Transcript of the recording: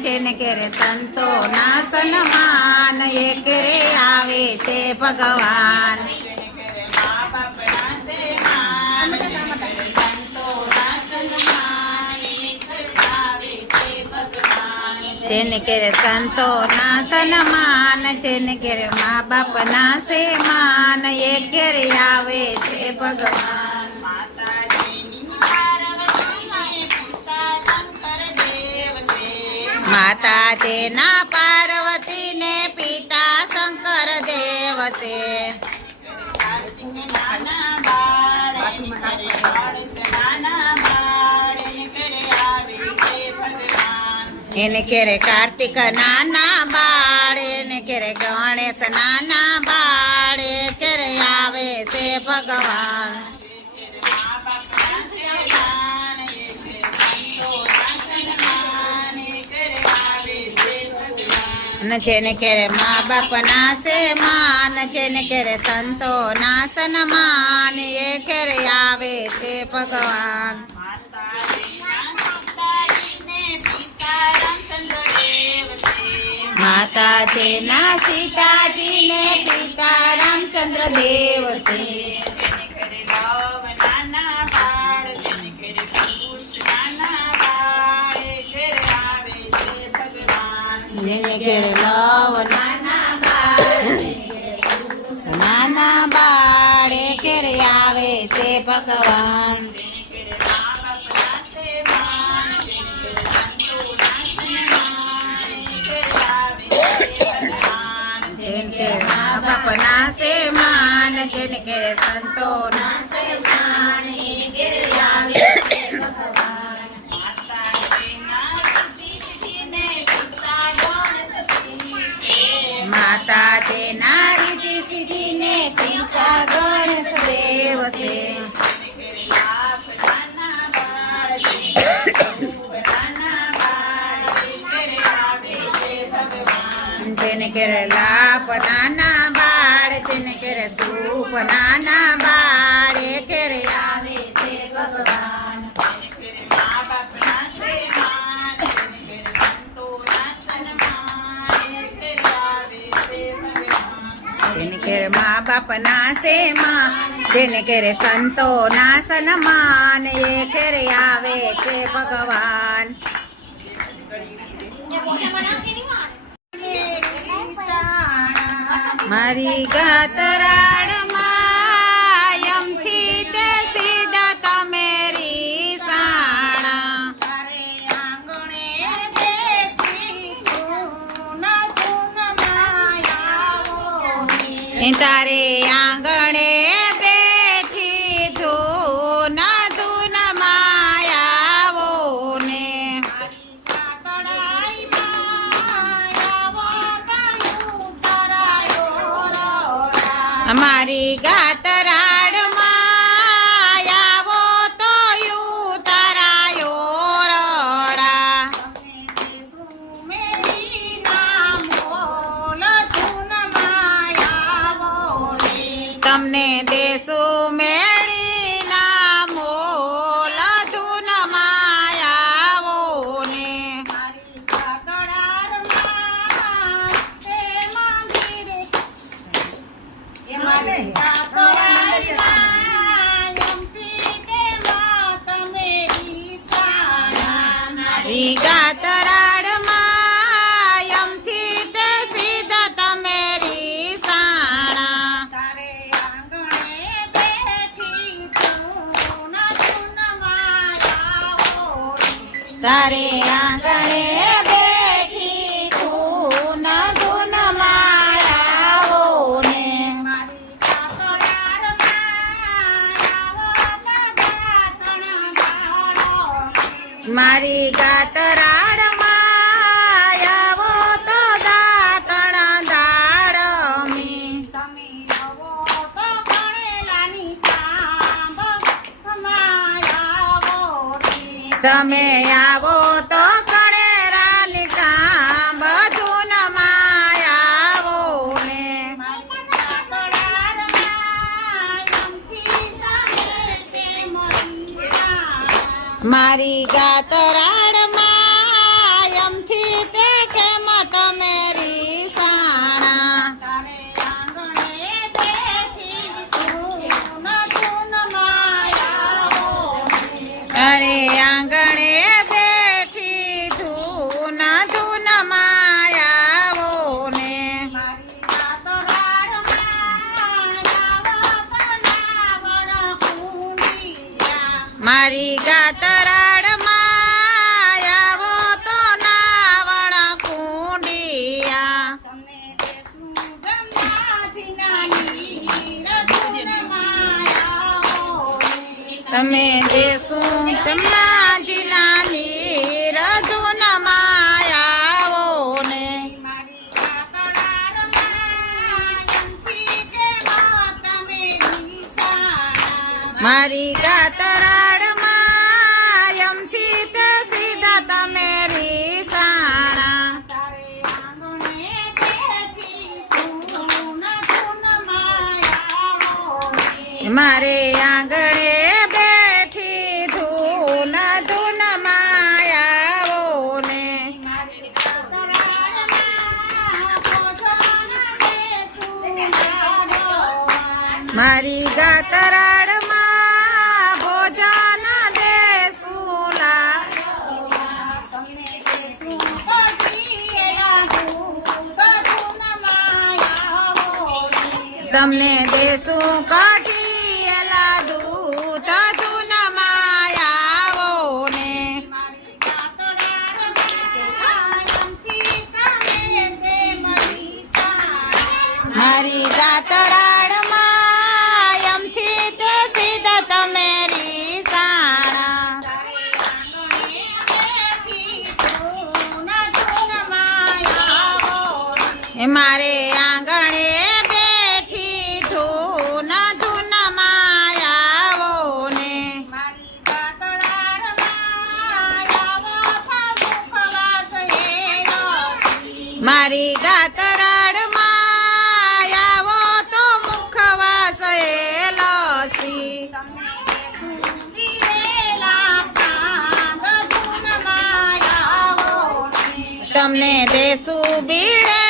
જેને ઘેરે સંતો ના સન્માન એ ઘેરે આવે છે ભગવાન. જેને ઘેરે સંતો ના સન્માન જેને ઘેરે મા બાપ ના સેમાન એ ઘેરે આવે છે ભગવાન. માતા જેના પાર્વતી ને પિતા શંકર દેવ છે. એને ઘેરે કાર્તિક નાના બાળ એને ઘેરે ગણેશ નાના બાળ એ ઘેરે આવે છે ભગવાન. જેને ઘેરે મા બાપ ના સેમાન જેને ઘેરે સંતો ના સન્માન એ ઘેરે આવે છે ભગવાન. માતા જેના સીતાજી ને પિતા રામચંદ્ર દેવ છે. જેને ઘેરે લવ નાના બાળ એ ઘેરે આવે છે ભગવાન. મા બાપ ના સેમાન જેને ઘેરે સંતો ના સેમાન એ ઘેરે આવે છે ભગવાન. માતા જેના રીતિ સીધી ને પિતા ગણેશ દેવ છે. જેને ઘેરે લાપ નાના બાળ જેને ઘેરે સૂપ નાના બાળ એ ઘેરે આવે છે ભગવાન. જેને ઘેરે મા બાપ ના સેમાન જેને ઘેરે સંતો ના સન્માન એ ઘેરે આવે છે ભગવાન. મારી ગાતરાળમાં યમથી તે સીધા તમે રીસાણા. તારે આંગણે બેઠી ધૂન ધૂન માયાવો ને. અમારી ગાતરાળમાં આવો તો ઉતારાયો રડા. તમને દેશું મેળી ના મોલ ધૂન માયાવો ને. મારી ગાતરાળમાં યમથી તે સીધા તમે રીસાણા. તારે આંગણે બેઠી ધૂન માયાવો ને. મારી ગાતરાળમાં આવો તો દાતણ દાડમી. તમે આવો તો કણેરાની કામ બધું માયાવો ને. મારી ગાતરાળમાં યમથી મારી ગાતરાડમાં યમથી તે સીધા તમે રીસાણા મારે આંગણે બેઠી ધૂન ધૂન માયાવો ને મારી ગાતરાડમાં ભોજન દેશું તમને દેશું કઠિયેલા દૂત ધૂન માયાવો ને મારી ગાતરાડમાં યમથી તે સીધા તમે રીસાણા મારે આંગણે બેઠી ધૂન ધૂન માયાવો ને મારી ગાતરાડમાં આવો તો મુખવાસ લસી તમને દેશું બીડે